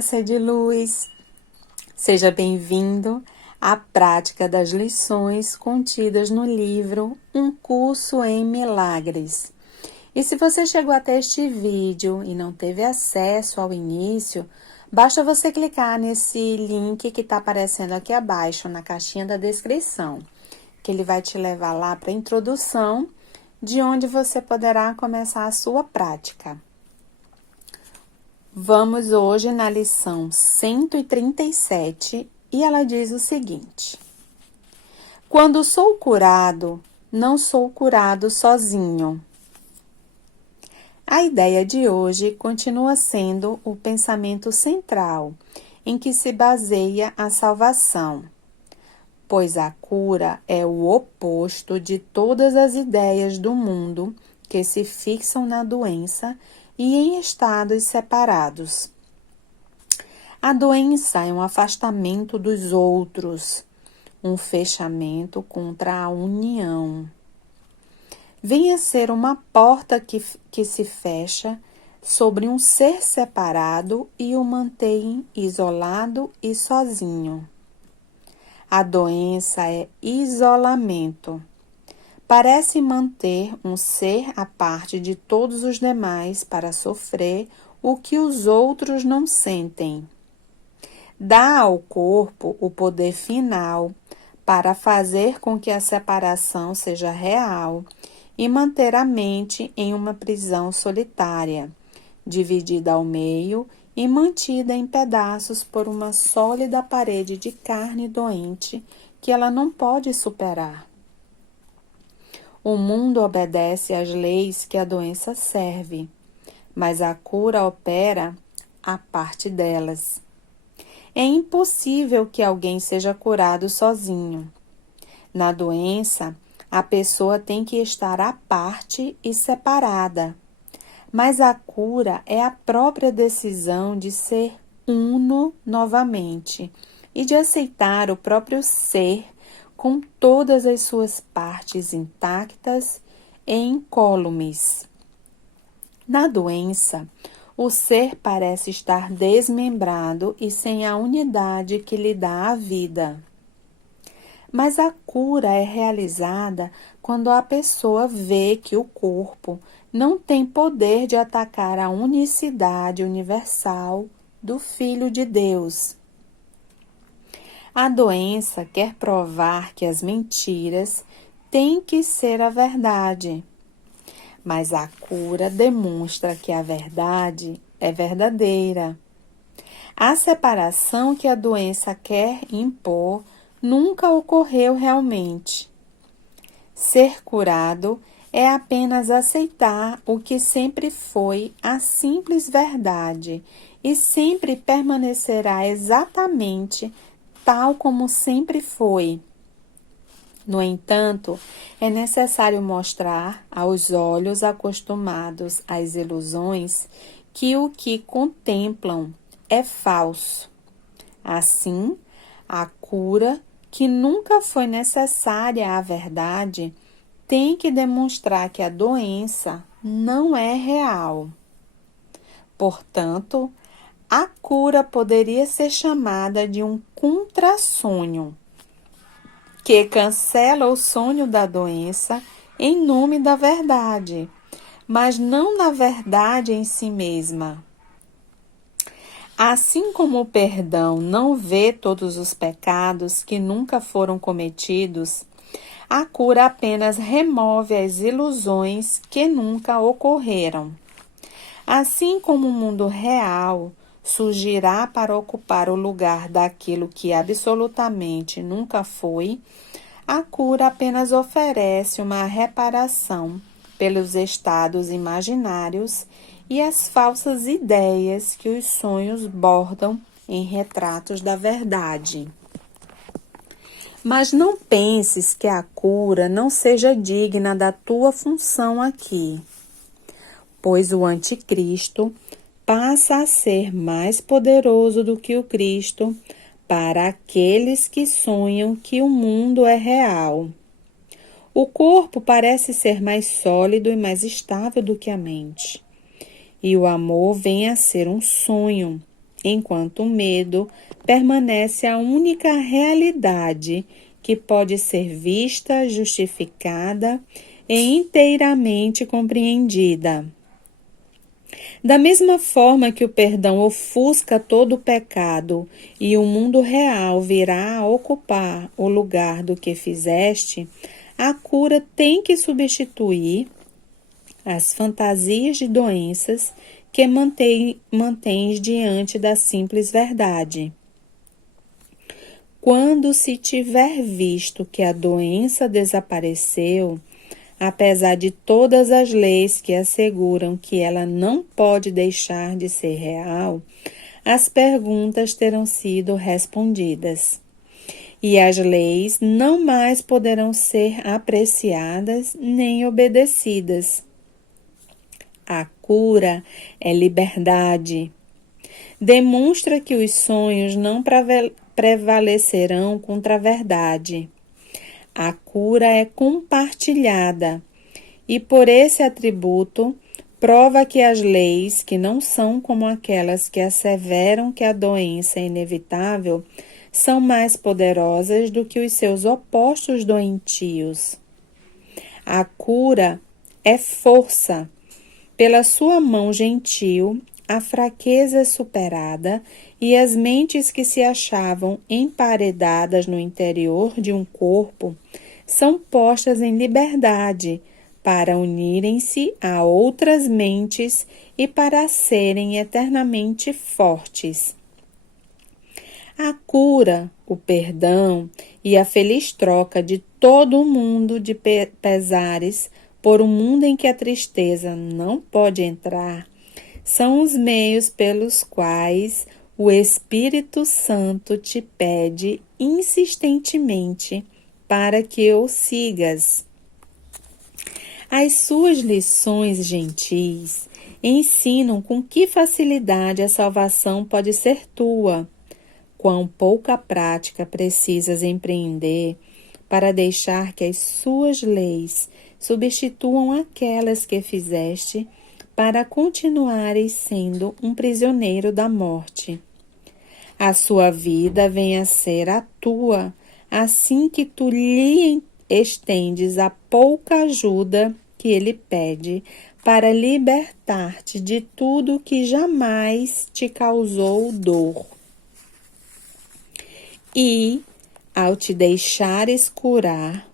graça e de luz. Seja bem-vindo à prática das lições contidas no livro Um Curso em Milagres. E se você chegou até este vídeo e não teve acesso ao início, basta você clicar nesse link que está aparecendo aqui abaixo, na caixinha da descrição, que ele vai te levar lá para a introdução, de onde você poderá começar a sua prática. Vamos hoje na lição 137 e ela diz o seguinte: quando sou curado, não sou curado sozinho. A ideia de hoje continua sendo o pensamento central em que se baseia a salvação, pois a cura é o oposto de todas as ideias do mundo que se fixam na doença e em estados separados. A doença é um afastamento dos outros, um fechamento contra a união. Vem a ser uma porta que se fecha sobre um ser separado e o mantém isolado e sozinho. A doença é isolamento. Parece manter um ser à parte de todos os demais para sofrer o que os outros não sentem. Dá ao corpo o poder final para fazer com que a separação seja real e manter a mente em uma prisão solitária, dividida ao meio e mantida em pedaços por uma sólida parede de carne doente que ela não pode superar. O mundo obedece às leis que a doença serve, mas a cura opera a parte delas. É impossível que alguém seja curado sozinho. Na doença, a pessoa tem que estar à parte e separada, mas a cura é a própria decisão de ser uno novamente e de aceitar o próprio ser com todas as suas partes intactas e incólumes. Na doença, o ser parece estar desmembrado e sem a unidade que lhe dá a vida. Mas a cura é realizada quando a pessoa vê que o corpo não tem poder de atacar a unicidade universal do Filho de Deus. A doença quer provar que as mentiras têm que ser a verdade, mas a cura demonstra que a verdade é verdadeira. A separação que a doença quer impor nunca ocorreu realmente. Ser curado é apenas aceitar o que sempre foi a simples verdade e sempre permanecerá exatamente tal como sempre foi. No entanto, é necessário mostrar aos olhos acostumados às ilusões que o que contemplam é falso. Assim, a cura, que nunca foi necessária à verdade, tem que demonstrar que a doença não é real. Portanto, a cura poderia ser chamada de um contrassonho, que cancela o sonho da doença em nome da verdade, mas não na verdade em si mesma. Assim como o perdão não vê todos os pecados que nunca foram cometidos, a cura apenas remove as ilusões que nunca ocorreram. Assim como o mundo real surgirá para ocupar o lugar daquilo que absolutamente nunca foi, a cura apenas oferece uma reparação pelos estados imaginários e as falsas ideias que os sonhos bordam em retratos da verdade. Mas não penses que a cura não seja digna da tua função aqui, pois o anticristo passa a ser mais poderoso do que o Cristo para aqueles que sonham que o mundo é real. O corpo parece ser mais sólido e mais estável do que a mente, e o amor vem a ser um sonho, enquanto o medo permanece a única realidade que pode ser vista, justificada e inteiramente compreendida. Da mesma forma que o perdão ofusca todo o pecado e o mundo real virá a ocupar o lugar do que fizeste, a cura tem que substituir as fantasias de doenças que mantens diante da simples verdade. Quando se tiver visto que a doença desapareceu, apesar de todas as leis que asseguram que ela não pode deixar de ser real, as perguntas terão sido respondidas. E as leis não mais poderão ser apreciadas nem obedecidas. A cura é liberdade. Demonstra que os sonhos não prevalecerão contra a verdade. A cura é compartilhada e, por esse atributo, prova que as leis, que não são como aquelas que asseveram que a doença é inevitável, são mais poderosas do que os seus opostos doentios. A cura é força. Pela sua mão gentil, a fraqueza é superada e as mentes que se achavam emparedadas no interior de um corpo são postas em liberdade para unirem-se a outras mentes e para serem eternamente fortes. A cura, o perdão e a feliz troca de todo o mundo de pesares por um mundo em que a tristeza não pode entrar são os meios pelos quais o Espírito Santo te pede insistentemente para que o sigas. As suas lições gentis ensinam com que facilidade a salvação pode ser tua, quão pouca prática precisas empreender para deixar que as suas leis substituam aquelas que fizeste para continuares sendo um prisioneiro da morte. A sua vida vem a ser a tua, assim que tu lhe estendes a pouca ajuda que ele pede para libertar-te de tudo que jamais te causou dor. E, ao te deixares curar,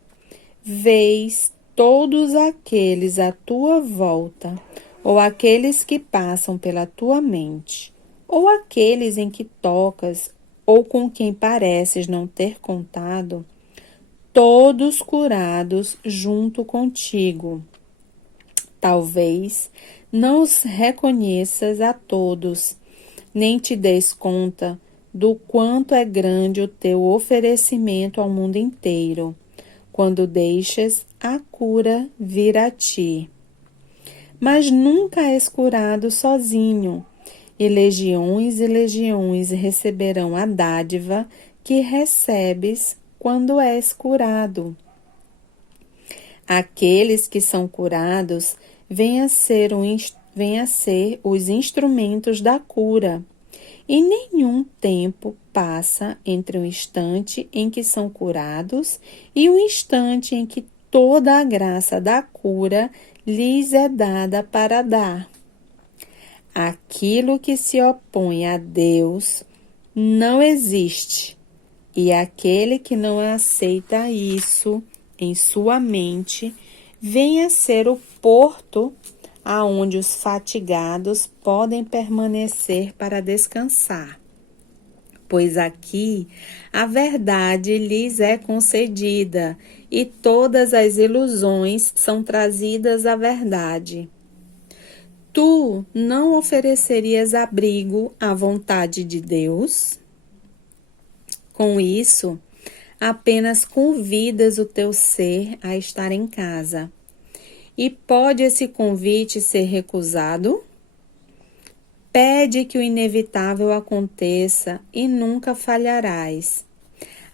vês todos aqueles à tua volta, ou aqueles que passam pela tua mente, ou aqueles em que tocas, ou com quem pareces não ter contado, todos curados junto contigo. Talvez não os reconheças a todos, nem te des conta do quanto é grande o teu oferecimento ao mundo inteiro, quando deixas a cura vir a ti. Mas nunca és curado sozinho, e legiões receberão a dádiva que recebes quando és curado. Aqueles que são curados vêm a ser os instrumentos da cura, e nenhum tempo passa entre o instante em que são curados e o instante em que toda a graça da cura lhes é dada para dar. Aquilo que se opõe a Deus não existe, e aquele que não aceita isso em sua mente vem a ser o porto aonde os fatigados podem permanecer para descansar, pois aqui a verdade lhes é concedida e todas as ilusões são trazidas à verdade. Tu não oferecerias abrigo à vontade de Deus? Com isso, apenas convidas o teu ser a estar em casa. E pode esse convite ser recusado? Pede que o inevitável aconteça e nunca falharás.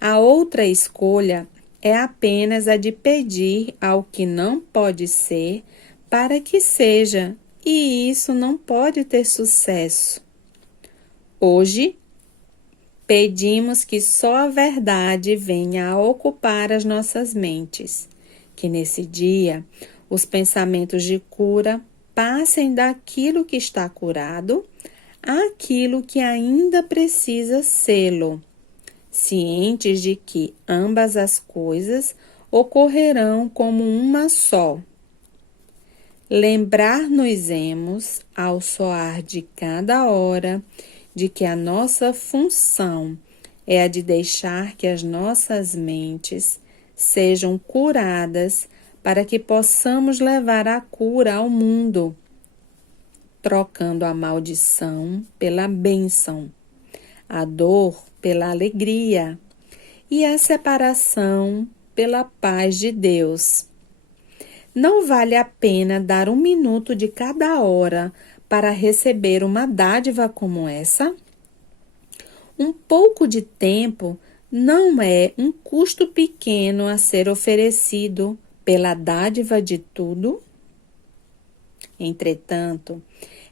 A outra escolha é apenas a de pedir ao que não pode ser para que seja, e isso não pode ter sucesso. Hoje, pedimos que só a verdade venha a ocupar as nossas mentes, que nesse dia os pensamentos de cura passem daquilo que está curado àquilo que ainda precisa sê-lo, cientes de que ambas as coisas ocorrerão como uma só. Lembrar-nos-emos, ao soar de cada hora, de que a nossa função é a de deixar que as nossas mentes sejam curadas para que possamos levar a cura ao mundo, trocando a maldição pela bênção, a dor pela alegria e a separação pela paz de Deus. Não vale a pena dar 1 minuto de cada hora para receber uma dádiva como essa? Um pouco de tempo não é um custo pequeno a ser oferecido pela dádiva de tudo? Entretanto,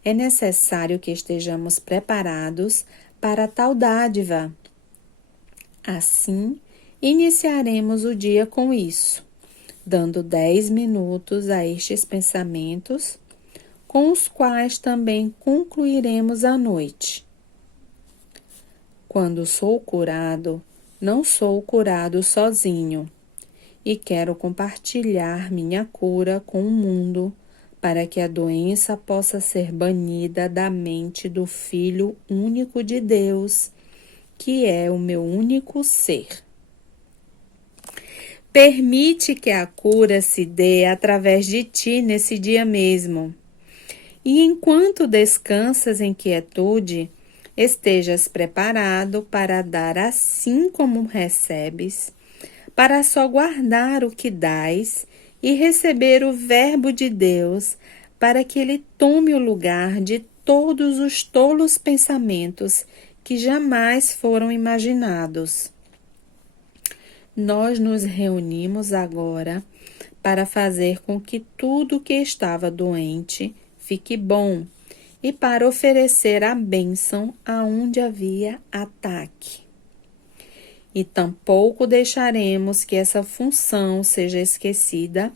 é necessário que estejamos preparados para tal dádiva. Assim, iniciaremos o dia com isso, dando 10 minutos a estes pensamentos, com os quais também concluiremos a noite. Quando sou curado, não sou curado sozinho, e quero compartilhar minha cura com o mundo, para que a doença possa ser banida da mente do Filho único de Deus, que é o meu único ser. Permite que a cura se dê através de ti nesse dia mesmo. E enquanto descansas em quietude, estejas preparado para dar assim como recebes, para só guardar o que dás e receber o Verbo de Deus, para que ele tome o lugar de todos os tolos pensamentos que jamais foram imaginados. Nós nos reunimos agora para fazer com que tudo que estava doente fique bom e para oferecer a bênção aonde havia ataque. E tampouco deixaremos que essa função seja esquecida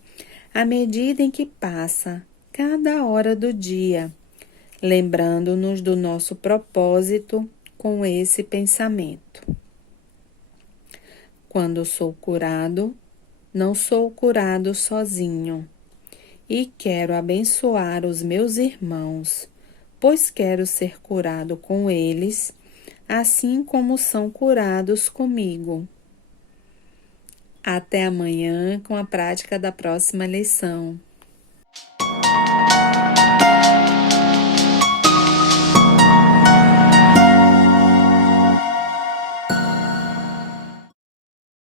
à medida em que passa cada hora do dia, lembrando-nos do nosso propósito com esse pensamento. Quando sou curado, não sou curado sozinho, e quero abençoar os meus irmãos, pois quero ser curado com eles, assim como são curados comigo. Até amanhã com a prática da próxima lição.